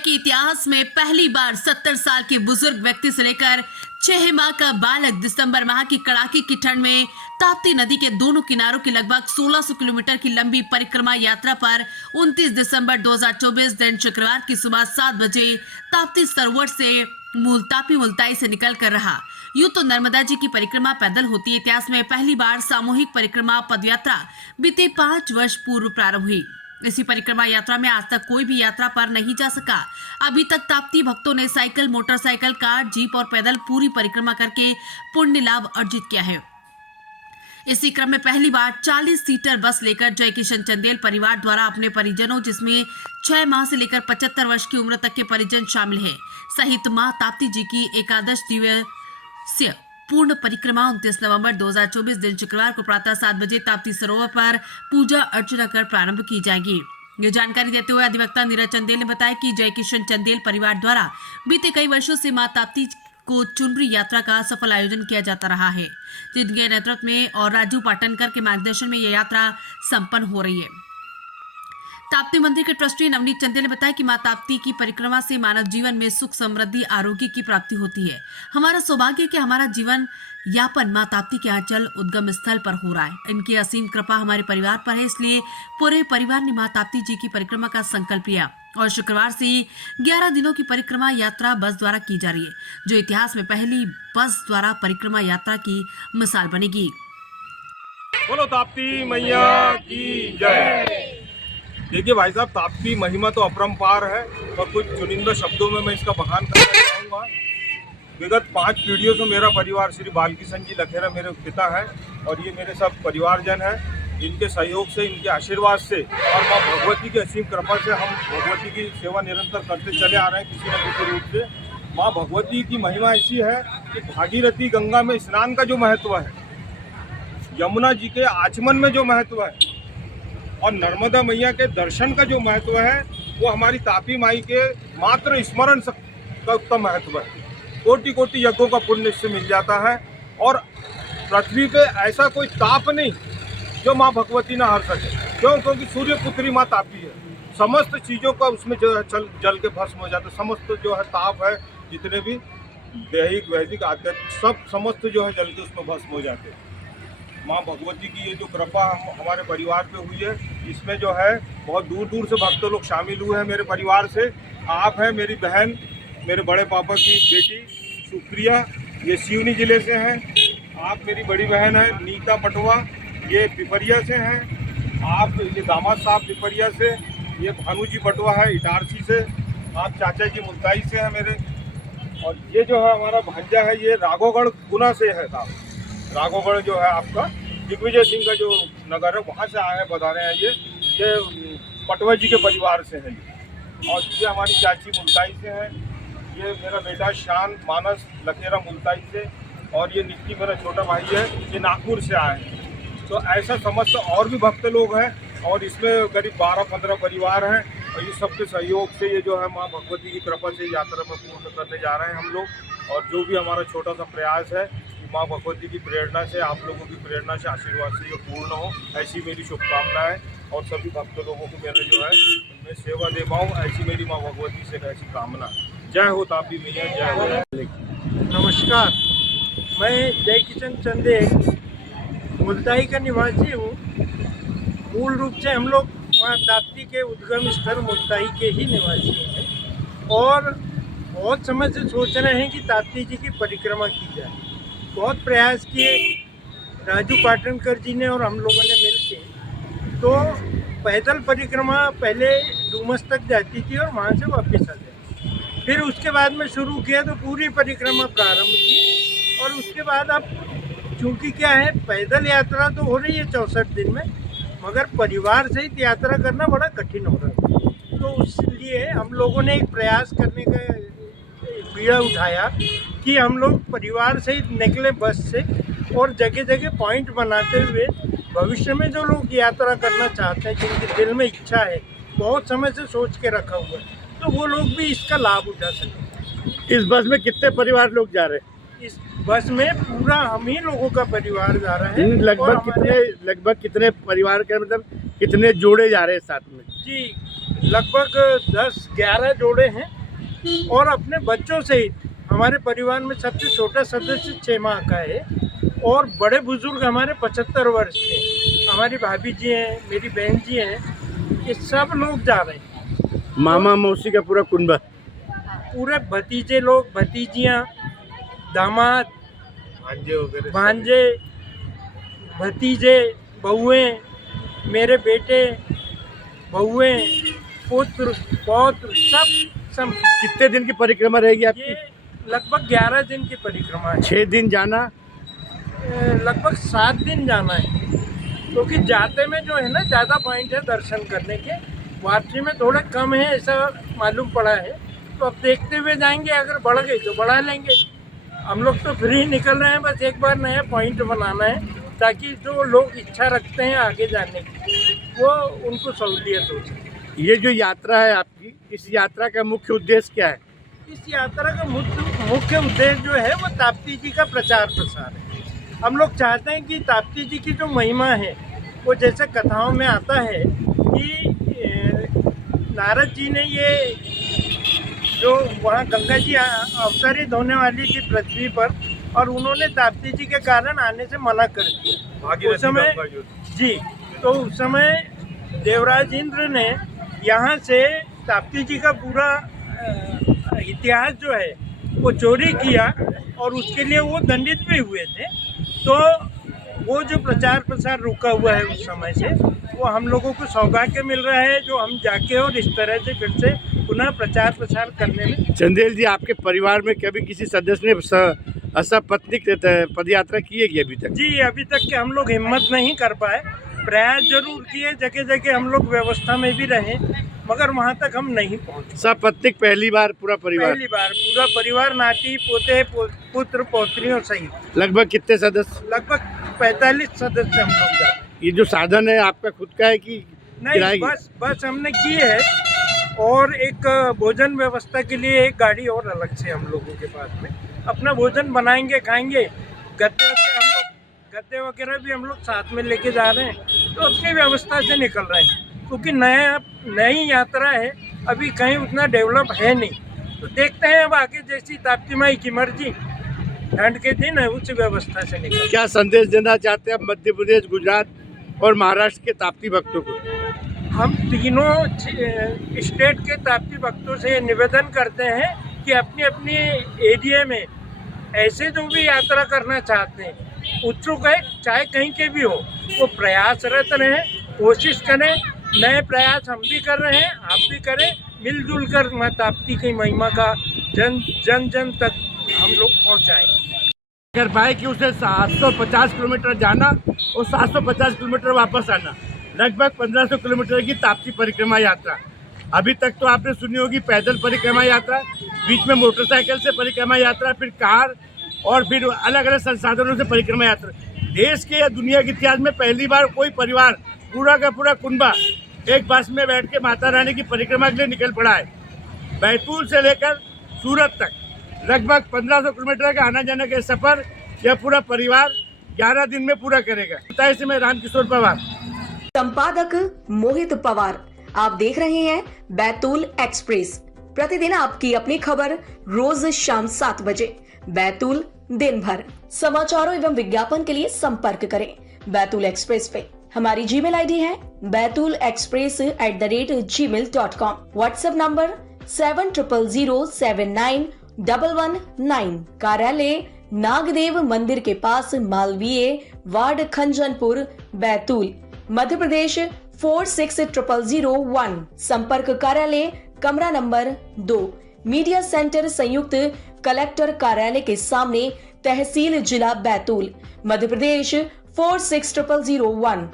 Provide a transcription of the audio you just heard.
कि इतिहास में पहली बार 70 साल के बुजुर्ग व्यक्ति से लेकर 6 माह का बालक दिसंबर माह की कड़ाके की ठंड में ताप्ती नदी के दोनों किनारों की लगभग 1600 किलोमीटर की लंबी परिक्रमा यात्रा पर 29 दिसंबर 2024 दिन शुक्रवार की सुबह 7 बजे ताप्ती सरोवर से तापी मुल्ताई से निकल कर रहा। यूं तो नर्मदा जी की परिक्रमा पैदल होती है। इतिहास में पहली बार सामूहिक परिक्रमा पदयात्रा बीते 5 वर्ष पूर्व प्रारंभ हुई। इसी परिक्रमा यात्रा में आज तक कोई भी यात्रा पर नहीं जा सका। अभी तक ताप्ती भक्तों ने साइकिल, मोटरसाइकिल, कार, जीप और पैदल पूरी परिक्रमा करके पुण्य लाभ अर्जित किया है। इसी क्रम में पहली बार 40 सीटर बस लेकर जय किशन चंदेल परिवार द्वारा अपने परिजनों, जिसमें 6 माह से लेकर 75 वर्ष की उम्र तक के परिजन शामिल हैं, सहित मां ताप्ती जी की एकादश दिवसीय पूर्ण परिक्रमा 29 नवंबर 2024 दिन शुक्रवार को प्रातः 7 बजे ताप्ती सरोवर पर पूजा अर्चना कर प्रारंभ की जाएगी। ये जानकारी देते हुए अधिवक्ता नीरज चंदेल ने बताया कि जय किशन चंदेल परिवार द्वारा बीते कई वर्षों से मां ताप्ती को चुनरी यात्रा का सफल आयोजन किया जाता रहा है, जिनके नेतृत्व में और राजू पाटनकर के मार्गदर्शन में यह यात्रा संपन्न हो रही है। ताप्ती मंदिर के ट्रस्टी नवनीत चंदेल ने बताया कि मां ताप्ती की परिक्रमा से मानव जीवन में सुख, समृद्धि, आरोग्य की प्राप्ति होती है। हमारा सौभाग्य कि हमारा जीवन यापन मां ताप्ती के आंचल उद्गम स्थल पर हो रहा है। इनकी असीम कृपा हमारे परिवार पर है, इसलिए पूरे परिवार ने मां ताप्ती जी की परिक्रमा का संकल्प लिया और शुक्रवार से 11 दिनों की परिक्रमा यात्रा बस द्वारा की जा रही है, जो इतिहास में पहली बस द्वारा परिक्रमा यात्रा की मिसाल बनेगी। बोलो ताप्ती मैया की जय। देखिए भाई साहब, ताप्ती महिमा तो अपरंपार है और कुछ चुनिंदा शब्दों में मैं इसका बखान करना चाहूँगा। विगत 5 पीढ़ियों से मेरा परिवार श्री बालकिशन जी लखेरा मेरे पिता है और ये मेरे सब परिवारजन है। इनके सहयोग से, इनके आशीर्वाद से और माँ भगवती की असीम कृपा से हम भगवती की सेवा निरंतर करते चले आ रहे हैं किसी न किसी रूप से। माँ भगवती की महिमा ऐसी है कि भागीरथी गंगा में स्नान का जो महत्व है, यमुना जी के आचमन में जो महत्व है और नर्मदा मैया के दर्शन का जो महत्व है, वो हमारी तापी माई के मात्र स्मरण का उत्तम महत्व है। कोटि कोटि यज्ञों का पुण्य इससे मिल जाता है और पृथ्वी पे ऐसा कोई ताप नहीं जो माँ भगवती ना हर सके। क्योंकि सूर्य पुत्री माँ तापी है। समस्त चीज़ों का उसमें जो है जल के भस्म हो जाता है। समस्त जो है ताप है, जितने भी दैहिक, वैदिक, आध्यात्मिक सब समस्त जो है जल के उसमें भस्म हो जाते हैं। माँ भगवती की ये जो कृपा हमारे परिवार पे हुई है, इसमें जो है बहुत दूर दूर से भक्त लोग शामिल हुए हैं मेरे परिवार से। आप हैं मेरी बहन, मेरे बड़े पापा की बेटी सुप्रिया, ये सिवनी ज़िले से हैं। आप मेरी बड़ी बहन है नीता पटवा, ये पिपरिया से हैं। आप ये दामाद साहब पिपरिया से, ये भानु जी पटवा है इटारसी से। आप चाचा जी मुल्ताई से हैं मेरे। और ये जो है हमारा भांजा है, ये राघोगढ़ गुना से है साहब। राघोगढ़ जो है आपका दिग्विजय सिंह का जो नगर है, वहाँ से आए हैं, बता रहे हैं। ये पटवा जी के परिवार से है ये। और ये हमारी चाची मुल्ताई से है। ये मेरा बेटा शान मानस लखेरा मुल्ताई से। और ये निक्की मेरा छोटा भाई है, ये नागपुर से आए हैं। तो ऐसा समस्त और भी भक्त लोग हैं और इसमें करीब 12-15 परिवार हैं और ये सबके सहयोग से ये जो है माँ भगवती की कृपा से यात्रा में पूर्ण करने जा रहे हैं हम लोग। और जो भी हमारा छोटा सा प्रयास है, माँ भगवती की प्रेरणा से, आप लोगों की प्रेरणा से, आशीर्वाद से ये पूर्ण हो, ऐसी मेरी शुभकामनाएं। और सभी भक्त लोगों को मेरा जो है मैं सेवा दे पाऊँ, ऐसी मेरी माँ भगवती से ऐसी कामना। जय हो ताप्ती मैया, जय हो। नमस्कार, मैं जय किशन चंदेल मुल्ताई का निवासी हूँ। मूल रूप से हम लोग वहाँ ताप्ती के उद्गम स्थल मुल्ताई के ही निवासी हैं और बहुत समय से सोच रहे हैं कि ताप्ती जी की परिक्रमा की जाए। बहुत प्रयास किए राजू पाटनकर जी ने और हम लोगों ने मिलके। तो पैदल परिक्रमा पहले डूमस तक जाती थी और वहाँ से वापस आ जाती। फिर उसके बाद में शुरू किया तो पूरी परिक्रमा प्रारंभ की। और उसके बाद अब चूँकि क्या है, पैदल यात्रा तो हो रही है 64 दिन में, मगर परिवार सहित यात्रा करना बड़ा कठिन हो रहा है। तो इसलिए हम लोगों ने एक प्रयास करने का बीड़ा उठाया कि हम लोग परिवार सहित निकले बस से और जगह जगह पॉइंट बनाते हुए भविष्य में जो लोग यात्रा करना चाहते हैं, जिनके दिल में इच्छा है, बहुत समय से सोच के रखा हुआ है, तो वो लोग भी इसका लाभ उठा सकें। इस बस में कितने परिवार लोग जा रहे हैं? इस बस में पूरा हम ही लोगों का परिवार जा रहा है। लगभग कितने परिवार के, मतलब कितने जोड़े जा रहे हैं साथ में? जी, लगभग 10-11 जोड़े हैं और अपने बच्चों सहित हमारे परिवार में सबसे छोटा सदस्य 6 माह का है और बड़े बुजुर्ग हमारे 75 वर्ष के, हमारी भाभी जी हैं, मेरी बहन जी हैं, ये सब लोग जा रहे हैं। मामा मौसी का पूरा कुनबा। पूरे भतीजे लोग, भतीजियाँ, दामाद, भांजे वगैरह भांजे, भतीजे, बहुएं, मेरे बेटे, बहुएं, पुत्र, पौत्र, सब कितने दिन की परिक्रमा रहेगी ये आपकी? लगभग 11 दिन की परिक्रमा है। 6 दिन जाना, लगभग 7 दिन जाना है, क्योंकि जाते में जो है ना ज़्यादा पॉइंट है दर्शन करने के, वापसी में थोड़े कम है ऐसा मालूम पड़ा है। तो अब देखते हुए जाएंगे, अगर बढ़ गई तो बढ़ा लेंगे। हम लोग तो फ्री निकल रहे हैं, बस एक बार नया पॉइंट बनाना है ताकि जो लोग इच्छा रखते हैं आगे जाने की वो उनको सहूलियत हो सके। ये जो यात्रा है आपकी, इस यात्रा का मुख्य उद्देश्य क्या है? इस यात्रा का मुख्य उद्देश्य जो है वो ताप्ती जी का प्रचार प्रसार है। हम लोग चाहते हैं कि ताप्ती जी की जो महिमा है वो जैसे कथाओं में आता है कि नारद जी ने ये जो वहाँ गंगा जी अवतरित होने वाली थी पृथ्वी पर और उन्होंने ताप्ती जी के कारण आने से मना कर दिया। भागीरथी उस समय गंगा युद्ध। जी, तो उस समय देवराज इंद्र ने यहाँ से ताप्ती जी का पूरा इतिहास जो है वो चोरी किया और उसके लिए वो दंडित भी हुए थे। तो वो जो प्रचार प्रसार रुका हुआ है उस समय से, वो हम लोगों को सौभाग्य मिल रहा है जो हम जाके और इस तरह से फिर से पुनः प्रचार प्रसार करने में। चंदेल जी, आपके परिवार में कभी किसी सदस्य ने असपत्नीक पदयात्रा की है कि अभी तक? जी, अभी तक के हम लोग हिम्मत नहीं कर पाए, प्रयास जरूर किए, जगह जगह हम लोग व्यवस्था में भी रहे, मगर वहाँ तक हम नहीं पहुँचे। सपत्नीक पहली बार पूरा परिवार? पहली बार पूरा परिवार, नाती पोते पुत्र पौत्रियों सहित। लगभग कितने सदस्य? लगभग 45 सदस्य हम लोग जाते। ये जो साधन है आपका खुद का है कि किराए नहीं, की? बस हमने की है और एक भोजन व्यवस्था के लिए एक गाड़ी और अलग से हम लोगों के पास में, अपना भोजन बनाएंगे, खाएंगे। गद्दे वगैरह भी हम लोग साथ में लेके जा रहे हैं, तो अपनी व्यवस्था से निकल रहे हैं, क्योंकि नई यात्रा है, अभी कहीं उतना डेवलप है नहीं। तो देखते हैं अब आगे, जैसी ताप्ती माई की मर्जी, ठंड के दिन है उस व्यवस्था से निकल। क्या संदेश देना चाहते हैं आप मध्य प्रदेश, गुजरात और महाराष्ट्र के ताप्ती भक्तों को? हम तीनों स्टेट के ताप्ती भक्तों से निवेदन करते हैं कि अपनी अपनी एरिया में ऐसे जो भी यात्रा करना चाहते हैं, उत्सुक है, चाहे कहीं के भी हो, वो प्रयासरत रहें, कोशिश करें। नए प्रयास हम भी कर रहे हैं, आप भी करें, मिलजुल कर माँ ताप्ती की महिमा का जन जन तक हम लोग पहुँचाएँ। कर पाए कि उसे 750 किलोमीटर जाना और 750 किलोमीटर वापस आना, लगभग 1500 किलोमीटर की ताप्ती परिक्रमा यात्रा। अभी तक तो आपने सुनी होगी पैदल परिक्रमा यात्रा, बीच में मोटरसाइकिल से परिक्रमा यात्रा, फिर कार और फिर अलग अलग संसाधनों से परिक्रमा यात्रा। देश के या दुनिया के इतिहास में पहली बार कोई परिवार पूरा का पूरा कुनबा एक बस में बैठ के माता रानी की परिक्रमा के लिए निकल पड़ा है। बैतूल से लेकर सूरत तक लगभग 1500 किलोमीटर का आना जाने का सफर यह पूरा परिवार 11 दिन में पूरा करेगा। 27 में रामकिशोर पवार, संपादक मोहित पवार। आप देख रहे हैं बैतूल एक्सप्रेस। प्रतिदिन आपकी अपनी खबर, रोज शाम 7 बजे। बैतूल दिन भर समाचारों एवं विज्ञापन के लिए संपर्क करें बैतूल एक्सप्रेस पे। हमारी जीमेल आईडी है baitulexpress@gmail.com। WhatsApp number 7000791119। कार्यालय नागदेव मंदिर के पास, मालवीय वार्ड, खंजनपुर, बैतूल, मध्य प्रदेश 460001। संपर्क कार्यालय कमरा नंबर 2, मीडिया सेंटर संयुक्त कलेक्टर कार्यालय के सामने, तहसील जिला बैतूल, मध्य प्रदेश 460001।